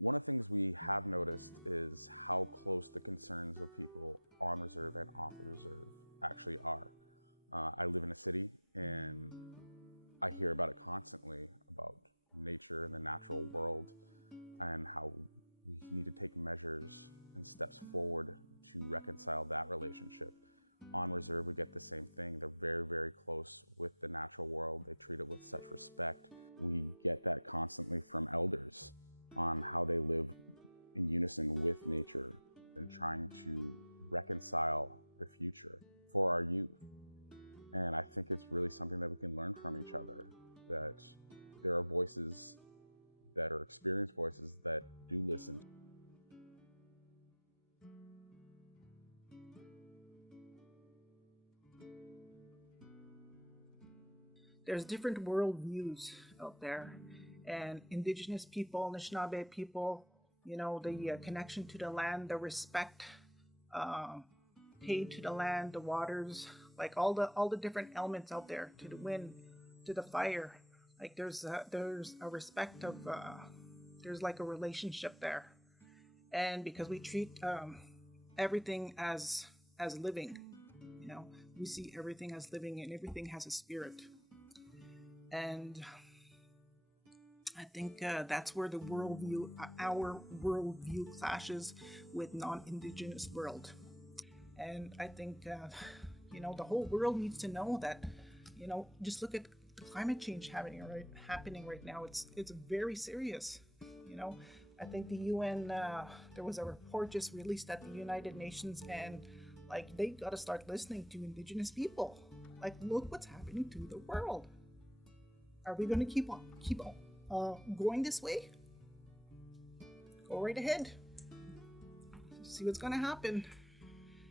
One of the things we have noticed is how close the concerns of people on reserve and off the reserve actually are. I live in a city and I hear about it constantly, about nature and the natural world and how we need to take measures and steps forward to reconcile that relationship. On reserve, we get the same thing. They're very, very close with the natural world. They treat it with such respect. We get that constantly from elders on how they live in unison with nature and trying to reconcile the future for our youth. And I think it's really something that we can learn from each other, that there are voices that are experienced voices that do listen. There's different worldviews out there, and Indigenous people, Anishinaabe people, the connection to the land, the respect paid to the land, the waters, like all the different elements out there, to the wind, to the fire. Like there's a respect of there's like a relationship there, and because we treat everything as living, we see everything as living, and everything has a spirit. And I think that's where our worldview clashes with non-Indigenous world. And I think, the whole world needs to know that, just look at the climate change happening right now. It's very serious. I think the UN, there was a report just released at the United Nations, and they got to start listening to Indigenous people. Look what's happening to the world. Are we going to keep on going this way? Go right ahead. See what's going to happen.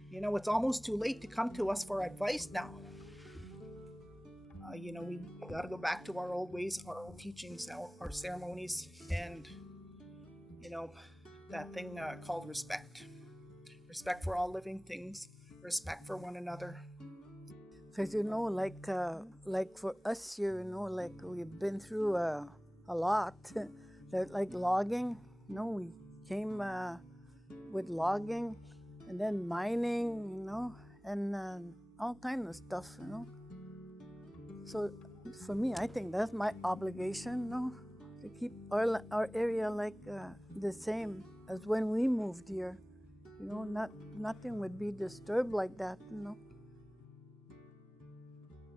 It's almost too late to come to us for advice now. We got to go back to our old ways, our old teachings, our ceremonies, and that thing called respect. Respect for all living things. Respect for one another. Because like for us here, we've been through a lot. Like logging, we came with logging, and then mining, and all kinds of stuff, So for me, I think that's my obligation, to keep our area the same as when we moved here. Nothing would be disturbed like that,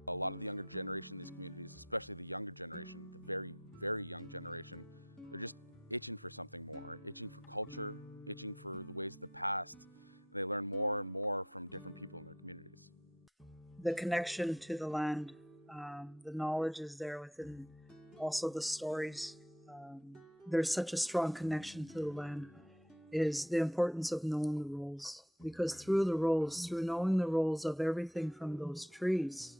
A lot of the younger generation in these communities, especially the younger generation, the very, very young generation, they're just itching for something more, itching for culture, itching for the ways of the past. And they learn more and more from different people in their communities. The connection to the land, the knowledge is there within also the stories. There's such a strong connection to the land, is the importance of knowing the roles. Because through knowing the roles of everything from those trees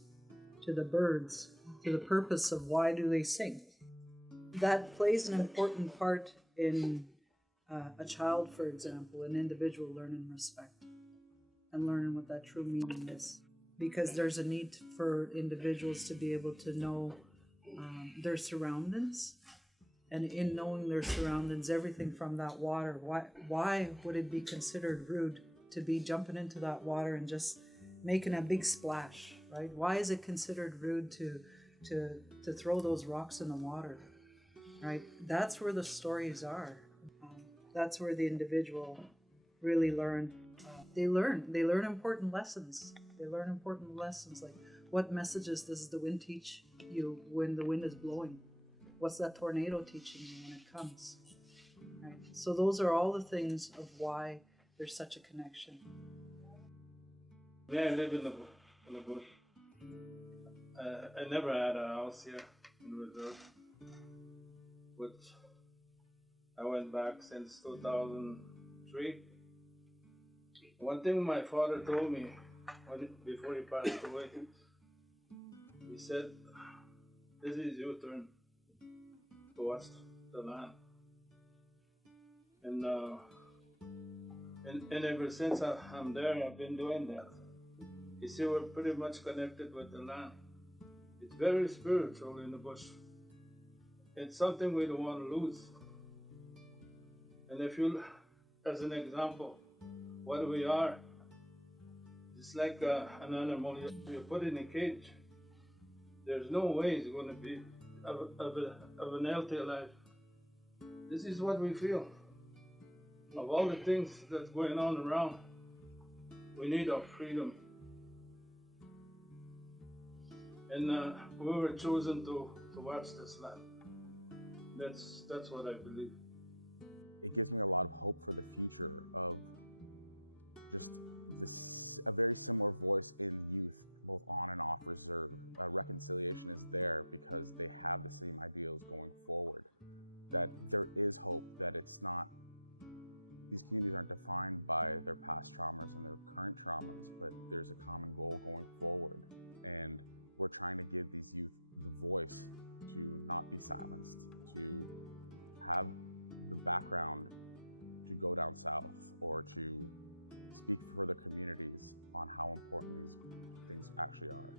to the birds, to the purpose of why do they sing. That plays an important part in a child, for example, an individual learning respect and learning what that true meaning is. Because there's a need for individuals to be able to know their surroundings. And in knowing their surroundings, everything from that water, why would it be considered rude to be jumping into that water and just making a big splash, right? Why is it considered rude to throw those rocks in the water, right? That's where the stories are. That's where the individual really learn. They learn important lessons. They learn important lessons like what messages does the wind teach you when the wind is blowing? What's that tornado teaching you when it comes? Right? So those are all the things of why there's such a connection. Yeah, I live in the bush. I never had a house here in the reserve, which I went back since 2003. One thing my father told me before he passed away, he said, "This is your turn to watch the land." And ever since I'm there, I've been doing that. You see, we're pretty much connected with the land. It's very spiritual in the bush. It's something we don't want to lose. And if you, as an example, what we are, it's like an animal you put in a cage. There's no way it's going to be of an healthy life. This is what we feel. Of all the things that's going on around, we need our freedom. And we were chosen to watch this land. That's what I believe. It gives me a lot of hope for the future of just a very similar voice in youth, both on and off reserve. Reconciliation is there because they have the same ideals going forward. That there is hope, that it's not, these communities aren't defined by their past traumas and their current traumas, but there's a common goal going forward. And we're trying to give these youth the voice to not be silenced, to have the background to go down south or to speak for their communities on how important these things actually are.